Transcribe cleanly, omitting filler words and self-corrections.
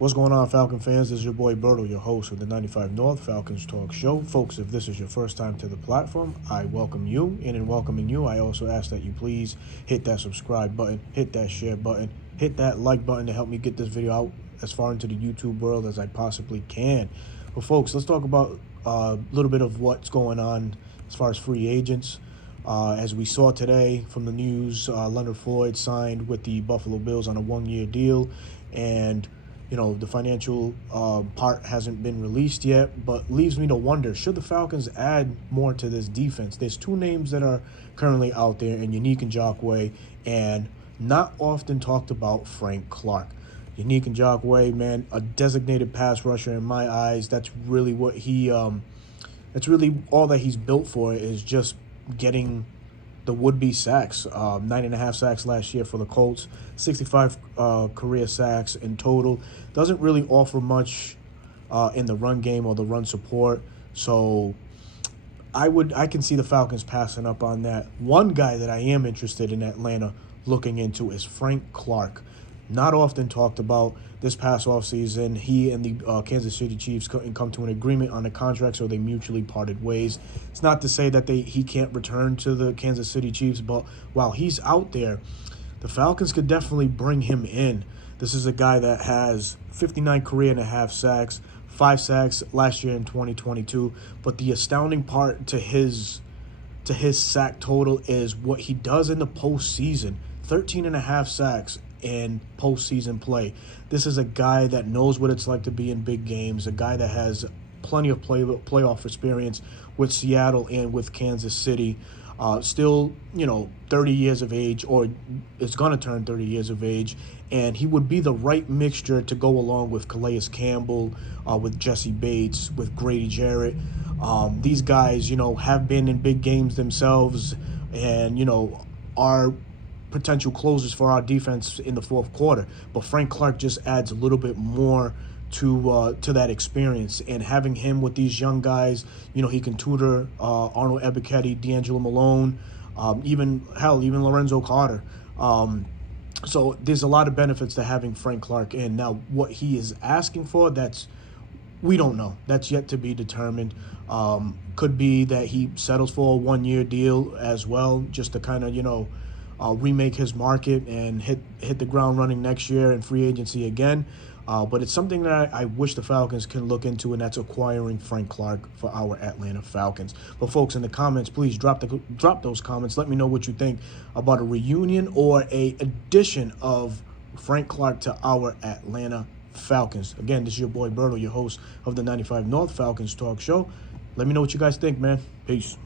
What's going on, Falcon fans? This is your boy Berto, your host of the 95 North Falcons Talk Show. Folks, if this is your first time to the platform, I welcome you. And in welcoming you, I also ask that you please hit that subscribe button, hit that share button, hit that like button to help me get this video out as far into the YouTube world as I possibly can. But folks, let's talk about a little bit of what's going on as far as free agents. As we saw today from the news, Leonard Floyd signed with the Buffalo Bills on a one-year deal, and the financial part hasn't been released yet, but leaves me to wonder, should the Falcons add more to this defense? There's two names that are currently out there, in Yannick Ngakoue and not often talked about Frank Clark. Yannick Ngakoue, man, a designated pass rusher in my eyes. That's really what that's really all that he's built for, is just getting the would-be sacks. 9.5 sacks last year for the Colts, 65 career sacks in total. Doesn't really offer much in the run game or the run support. So I can see the Falcons passing up on that. One guy that I am interested in Atlanta looking into is Frank Clark. Not often talked about. This past offseason, he and the Kansas City Chiefs couldn't come to an agreement on the contract, so they mutually parted ways. It's not to say that he can't return to the Kansas City Chiefs, but while he's out there, the Falcons could definitely bring him in. This is a guy that has 59 career and a half sacks, 5 sacks last year in 2022. But the astounding part to his sack total is what he does in the postseason. 13.5 sacks in postseason play. This is a guy that knows what it's like to be in big games, a guy that has plenty of playoff experience with Seattle and with Kansas City. Still, 30 years of age, or is going to turn 30 years of age, and he would be the right mixture to go along with Calais Campbell, with Jesse Bates, with Grady Jarrett. These guys, have been in big games themselves, and, are potential closers for our defense in the fourth quarter. But Frank Clark just adds a little bit more to that experience, and having him with these young guys, he can tutor Arnold Ebiketie, D'Angelo Malone, even Lorenzo Carter. So there's a lot of benefits to having Frank Clark in. Now, what he is asking for, we don't know. That's yet to be determined. Could be that he settles for a one-year deal as well, just to kind of, remake his market and hit the ground running next year in free agency again. But it's something that I wish the Falcons can look into, and that's acquiring Frank Clark for our Atlanta Falcons. But folks, in the comments, please drop those comments. Let me know what you think about a reunion or a addition of Frank Clark to our Atlanta Falcons. Again, this is your boy Berto, your host of the 95 North Falcons Talk Show. Let me know what you guys think, man. Peace.